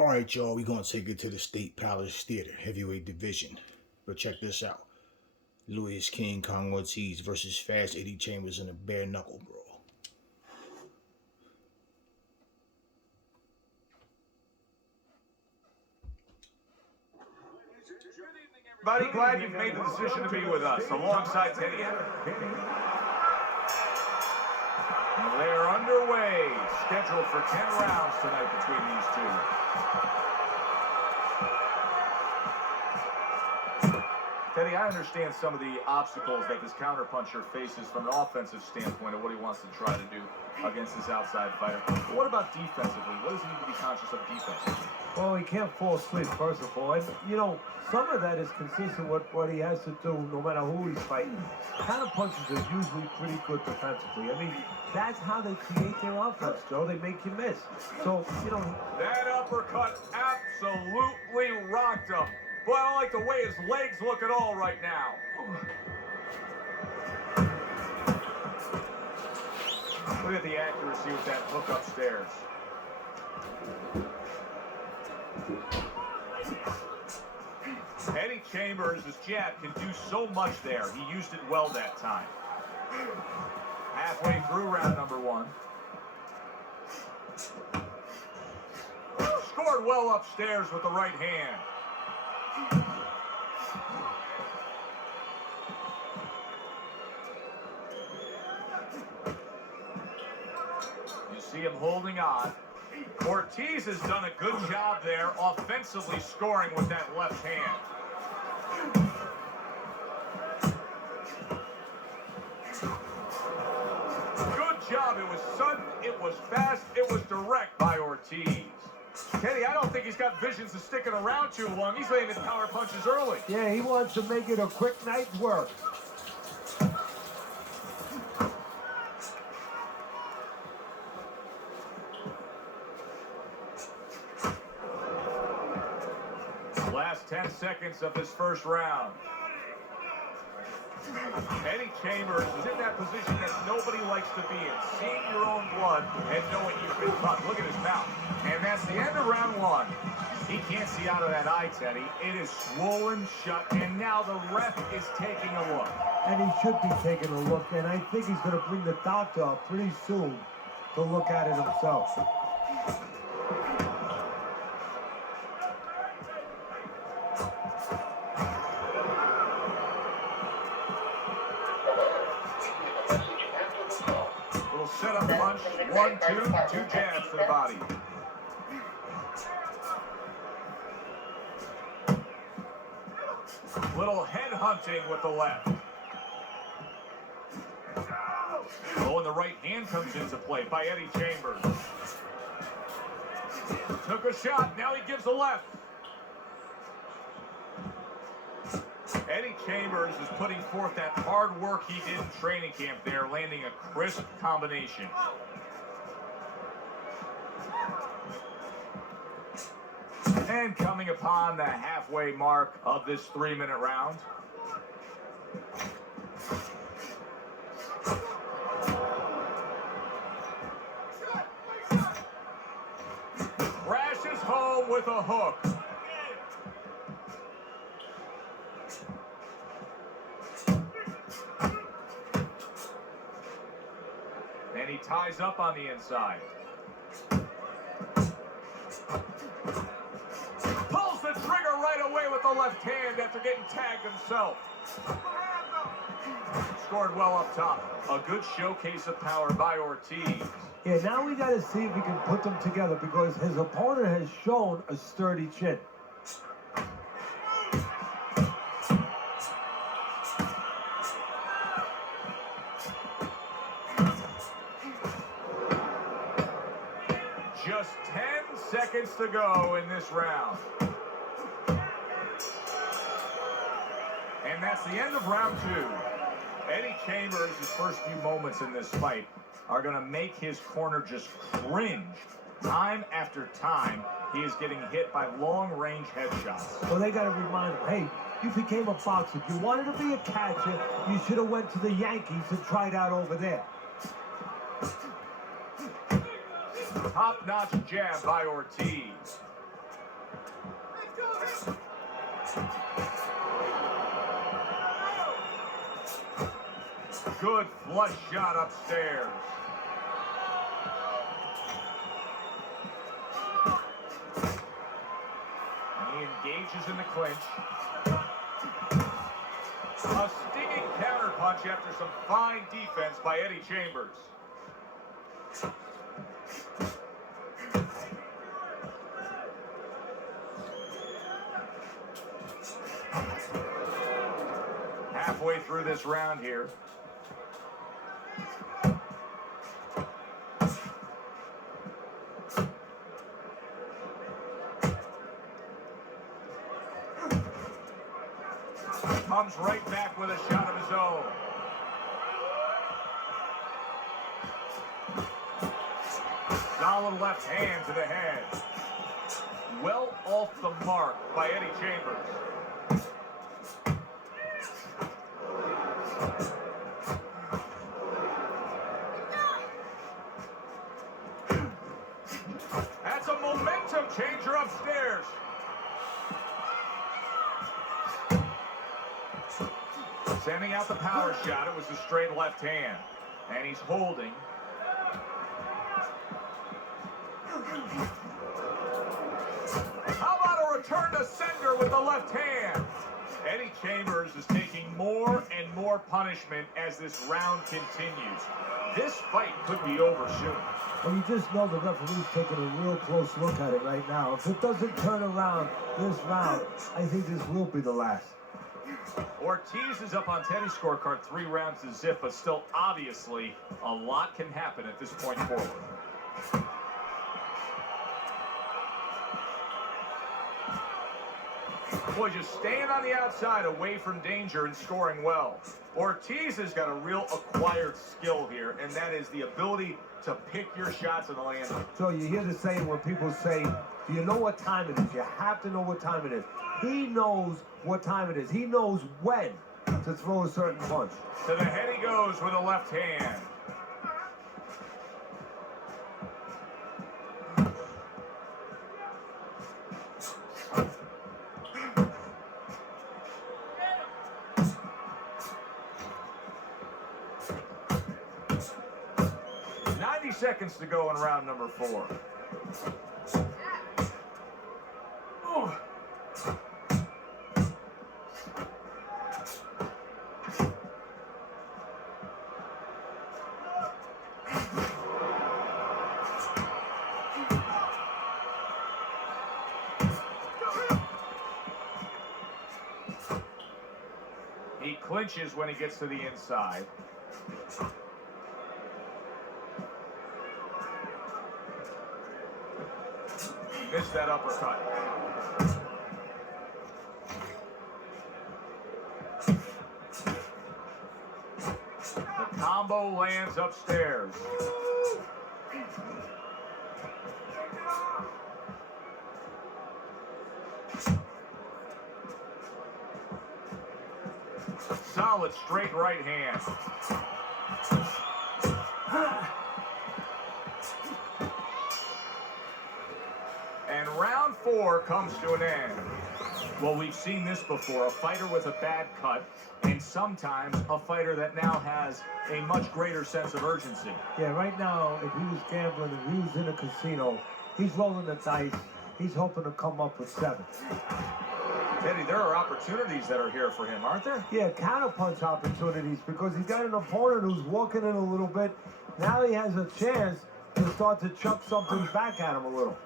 All right, y'all, we're going to take it to the State Palace Theater, heavyweight division. But check this out. Louis King Kong Ortiz versus Fast Eddie Chambers in a bare knuckle brawl. Buddy, glad you've made the decision to be with us, alongside Teddy. They're underway, scheduled for 10 rounds tonight between these two. Teddy, I understand some of the obstacles that this counterpuncher faces from an offensive standpoint of what he wants to try to do against this outside fighter. But what about defensively? What does he need to be conscious of defensively? Well, he can't fall asleep, first of all. And, you know, some of that is consistent with what he has to do no matter who he's fighting. Counterpunches are usually pretty good defensively. I mean, that's how they create their offense, Joe. They make you miss. So, you know... That uppercut absolutely rocked him. Boy, I don't like the way his legs look at all right now. Look at the accuracy with that hook upstairs. Eddie Chambers, his jab can do so much there. He used it well that time. Halfway through round number one. Scored well upstairs with the right hand. You see him holding on. Ortiz has done a good job there, offensively scoring with that left hand. Good job. It was sudden, it was fast, it was direct by Ortiz. Kenny, I don't think he's got visions of sticking around too long. He's landing power punches early. Yeah, he wants to make it a quick night's work. Last 10 seconds of this first round. Eddie Chambers is in that position that nobody likes to be in. Seeing your own blood and knowing you've been cut. Look at his mouth. And that's the end of round one. He can't see out of that eye, Teddy. It is swollen shut, and now the ref is taking a look. And he should be taking a look, and I think he's going to bring the doctor up pretty soon to look at it himself. Set up punch, 1, 2, 2 jabs to the body. Little head hunting with the left. Oh, and the right hand comes into play by Eddie Chambers. Took a shot, now he gives a left. Eddie Chambers is putting forth that hard work he did in training camp there, landing a crisp combination. And coming upon the halfway mark of this 3-minute round. Crashes home with a hook. And he ties up on the inside. Pulls the trigger right away with the left hand after getting tagged himself. Scored well up top. A good showcase of power by Ortiz. Yeah, now we got to see if we can put them together because his opponent has shown a sturdy chin. Just 10 seconds to go in this round. And that's the end of round 2. Eddie Chambers' first few moments in this fight are going to make his corner just cringe. Time after time, he is getting hit by long-range headshots. Well, they got to remind him, hey, you became a boxer. If you wanted to be a catcher, you should have went to the Yankees and tried out over there. Top-notch jab by Ortiz. good flush shot upstairs. And he engages in the clinch. A stinging counterpunch after some fine defense by Eddie Chambers. Halfway through this round here. Comes right back with a shot of his own. Solid left hand to the head. Well off the mark by Eddie Chambers. That's a momentum changer upstairs. Sending out the power shot. It was a straight left hand. And he's holding. How about a return to sender with the left hand? Eddie Chambers is taking more and more punishment as this round continues. This fight could be over soon. Well, you just know the referee's taking a real close look at it right now. If it doesn't turn around this round, I think this will be the last. Ortiz is up on Teddy's scorecard 3 rounds to zip, but still obviously a lot can happen at this point forward. Boy, just staying on the outside away from danger and scoring well. Ortiz has got a real acquired skill here, and that is the ability to pick your shots and land them. So you hear the saying when people say, do you know what time it is? You have to know what time it is. He knows what time it is. He knows when to throw a certain punch. To the head he goes with a left hand. Seconds to go in round number 4. Oh. He clinches when he gets to the inside. Missed that uppercut. The combo lands upstairs. Solid straight right hand. And round 4 comes to an end. Well, we've seen this before, a fighter with a bad cut, and sometimes a fighter that now has a much greater sense of urgency. Yeah, right now, if he was gambling, if he was in a casino, he's rolling the dice. He's hoping to come up with 7. Teddy, there are opportunities that are here for him, aren't there? Yeah, counterpunch opportunities, because he's got an opponent who's walking in a little bit. Now he has a chance to start to chuck something back at him a little.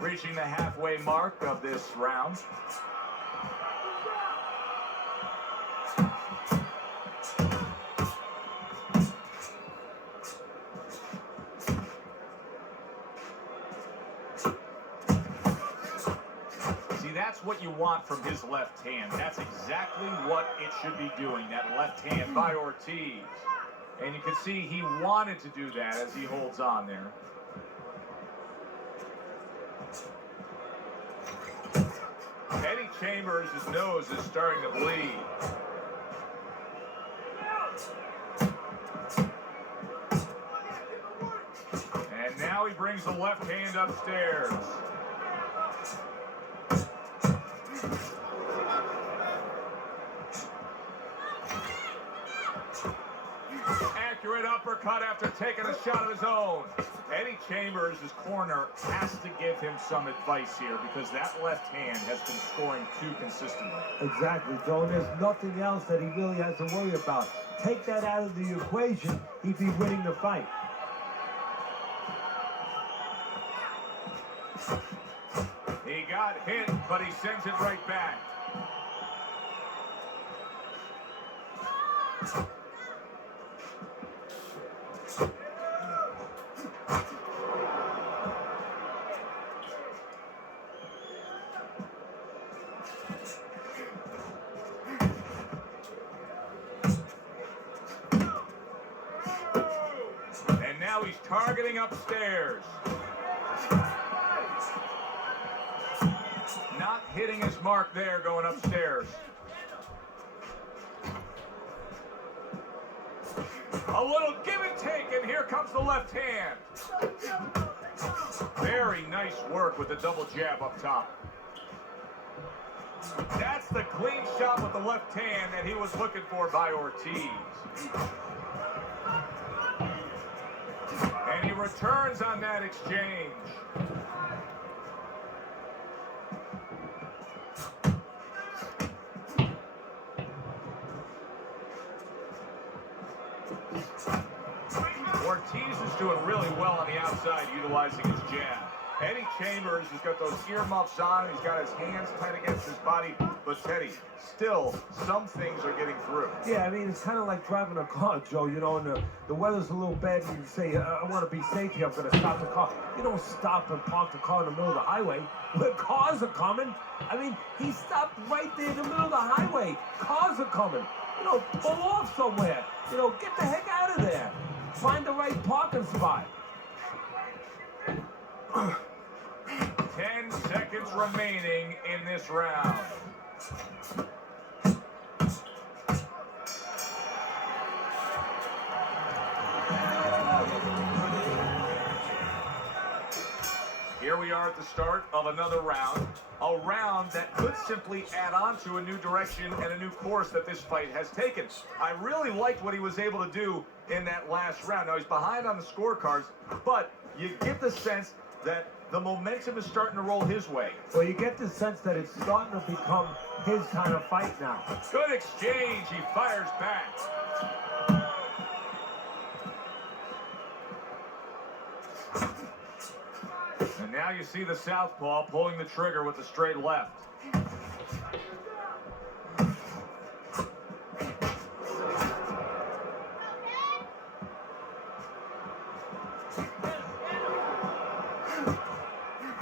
Reaching the halfway mark of this round. See, that's that's what you want from his left hand. That's exactly what it should be doing, that left hand by Ortiz. And you can see he wanted to do that as he holds on there. Eddie Chambers' nose is starting to bleed. And now he brings the left hand upstairs. Accurate uppercut after taking a shot of his own. Eddie Chambers' corner has to give him some advice here because that left hand has been scoring too consistently. Exactly, Joe. There's nothing else that he really has to worry about. Take that out of the equation, he'd be winning the fight. He got hit, but he sends it right back. And now he's targeting upstairs. Not hitting his mark there, going upstairs. A little give and take, and here comes the left hand. Very nice work with the double jab up top. That's the clean shot with the left hand that he was looking for by Ortiz. And he returns on that exchange. Ortiz is doing really well on the outside, utilizing his jab. Eddie Chambers has got those earmuffs on. He's got his hands tight against his body. But Teddy, still, some things are getting through. Yeah, I mean, it's kind of like driving a car, Joe. You know, and the weather's a little bad, and you say, I want to be safe here. I'm going to stop the car. You don't stop and park the car in the middle of the highway. The cars are coming. I mean, he stopped right there in the middle of the highway. Cars are coming. You know, pull off somewhere. You know, get the heck out of there. Find the right parking spot. 10 seconds remaining in this round. Here we are at the start of another round. A round that could simply add on to a new direction and a new course that this fight has taken. I really liked what he was able to do in that last round. Now, he's behind on the scorecards, but you get the sense that the momentum is starting to roll his way. Well, you get the sense that it's starting to become his kind of fight now. Good exchange. He fires back. And now you see the southpaw pulling the trigger with the straight left.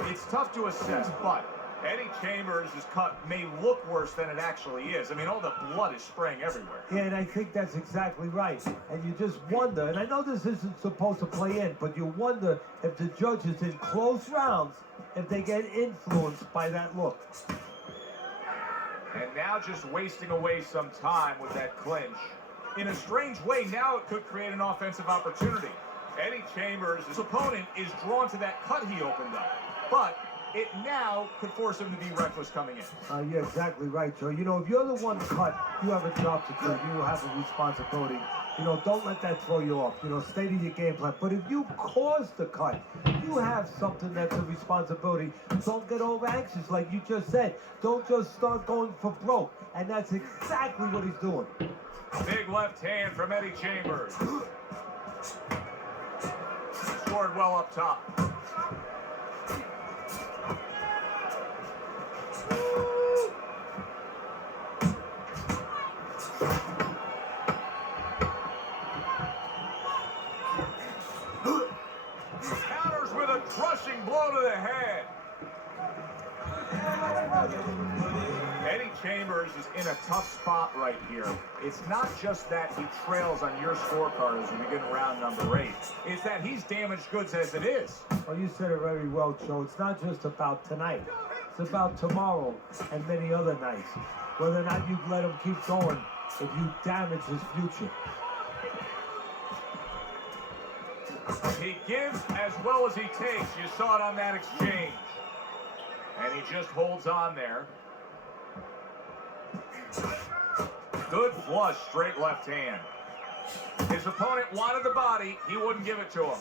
It's tough to assess, but Eddie Chambers' cut may look worse than it actually is. I mean, all the blood is spraying everywhere. Yeah, and I think that's exactly right. And you just wonder, and I know this isn't supposed to play in, but you wonder if the judges in close rounds, if they get influenced by that look. And now just wasting away some time with that clinch. In a strange way, now it could create an offensive opportunity. Eddie Chambers, his opponent, is drawn to that cut he opened up. But it now could force him to be reckless coming in. You're exactly right, Joe. You know, if you're the one cut, you have a job to do. You have a responsibility. You know, don't let that throw you off. You know, stay to your game plan. But if you cause the cut, you have something that's a responsibility. Don't get over anxious like you just said. Don't just start going for broke. And that's exactly what he's doing. Big left hand from Eddie Chambers. Scored well up top. Counters with a crushing blow to the head. Chambers is in a tough spot right here. It's not just that he trails on your scorecard as we begin round number 8. It's that he's damaged goods as it is. Well, you said it very well, Joe. It's not just about tonight. It's about tomorrow and many other nights. Whether or not you let him keep going if you damage his future. He gives as well as he takes. You saw it on that exchange. And he just holds on there. Good flush, straight left hand. His opponent wanted the body. He wouldn't give it to him.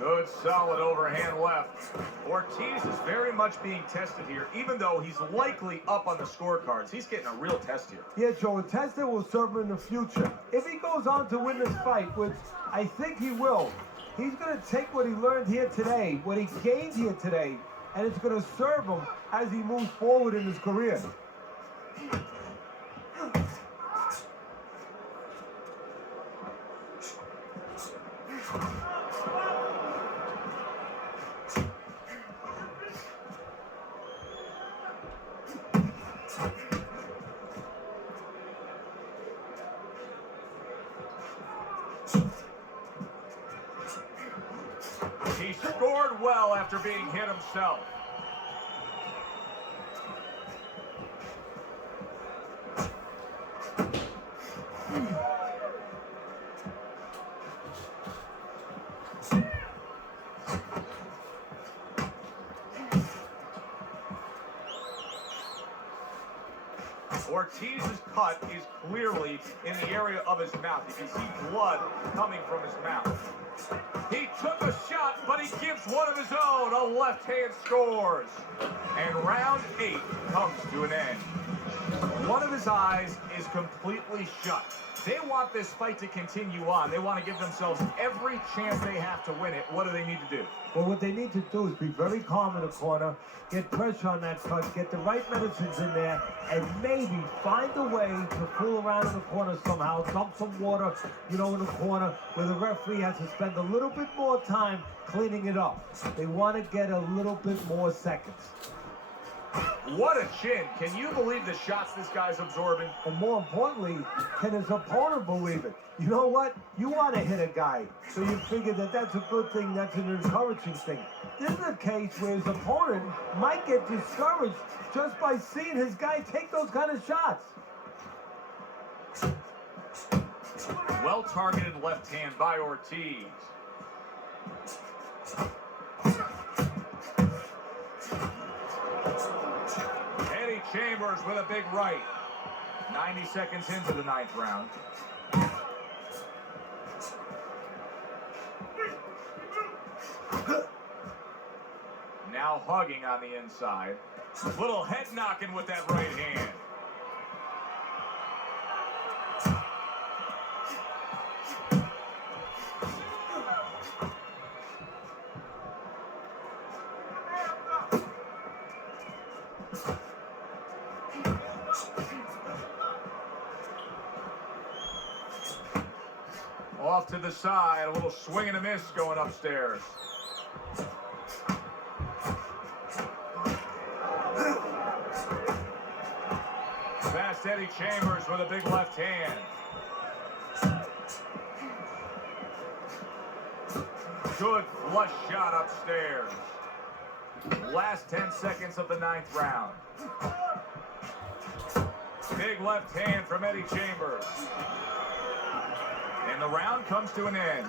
Good, solid overhand left. Ortiz is very much being tested here, even though he's likely up on the scorecards. He's getting a real test here. Yeah, Joe, a test that will serve him in the future. If he goes on to win this fight, which I think he will, he's going to take what he learned here today, what he gained here today, and it's going to serve him as he moves forward in his career. He scored well after being hit himself. Ortiz's cut is clearly in the area of his mouth. You can see blood coming from his mouth. He took a shot, but he gives one of his own. A left hand scores. And round 8 comes to an end. One of his eyes is completely shut. They want this fight to continue on. They want to give themselves every chance they have to win it. What do they need to do? Well, what they need to do is be very calm in the corner, get pressure on that cut, get the right medicines in there, and maybe find a way to fool around in the corner somehow, dump some water, in the corner where the referee has to spend a little bit more time cleaning it up. They want to get a little bit more seconds. What a chin. Can you believe the shots this guy's absorbing? And more importantly, can his opponent believe it? You know what? You want to hit a guy, so you figure that that's a good thing, that's an encouraging thing. This is a case where his opponent might get discouraged just by seeing his guy take those kind of shots. Well-targeted left hand by Ortiz. Chambers with a big right. 90 seconds into the 9th round. Now hugging on the inside. Little head knocking with that right hand. Off to the side, a little swing and a miss going upstairs. Fast Eddie Chambers with a big left hand. Good flush shot upstairs. Last 10 seconds of the 9th round. Big left hand from Eddie Chambers. And the round comes to an end.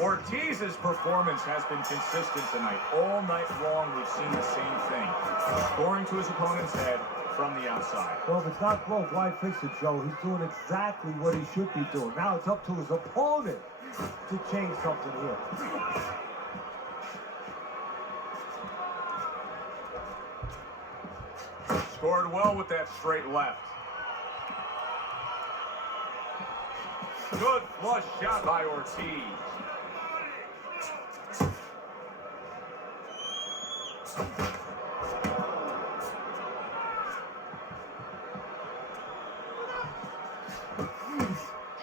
Ortiz's performance has been consistent tonight. All night long, we've seen the same thing. Scoring to his opponent's head from the outside. Well, if it's not broke, why fix it, Joe? He's doing exactly what he should be doing. Now it's up to his opponent to change something here. Scored well with that straight left. Good flush shot by Ortiz.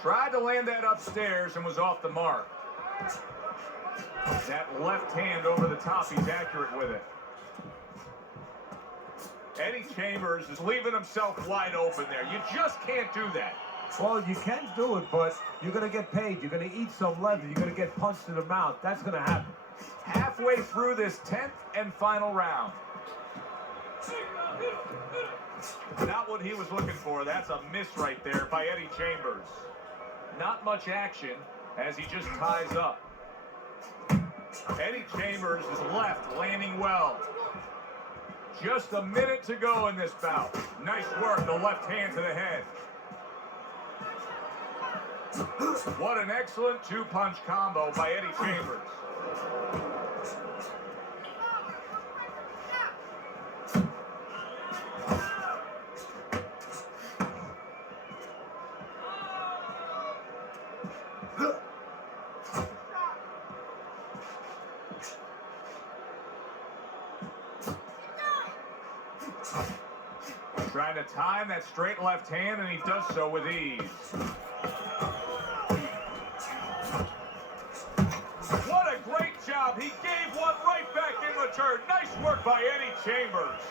Tried to land that upstairs and was off the mark. That left hand over the top, he's accurate with it. Eddie Chambers is leaving himself wide open there. You just can't do that. Well, you can do it, but you're going to get paid. You're going to eat some leather. You're going to get punched in the mouth. That's going to happen. Halfway through this 10th and final round. Not what he was looking for. That's a miss right there by Eddie Chambers. Not much action as he just ties up. Eddie Chambers is left landing well. Just a minute to go in this bout. Nice work, the left hand to the head. What an excellent two-punch combo by Eddie Chambers. Trying to time that straight left hand, and he does so with ease. What a great job. He gave one right back in return. Nice work by Eddie Chambers.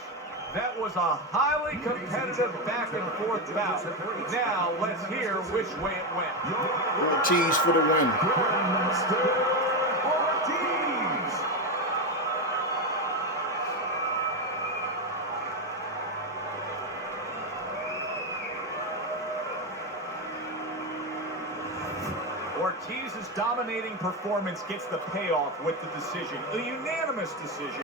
That was a highly competitive back-and-forth bout. Now, let's hear which way it went. Ortiz for the win. Ortiz! Ortiz's dominating performance gets the payoff with the decision. A unanimous decision.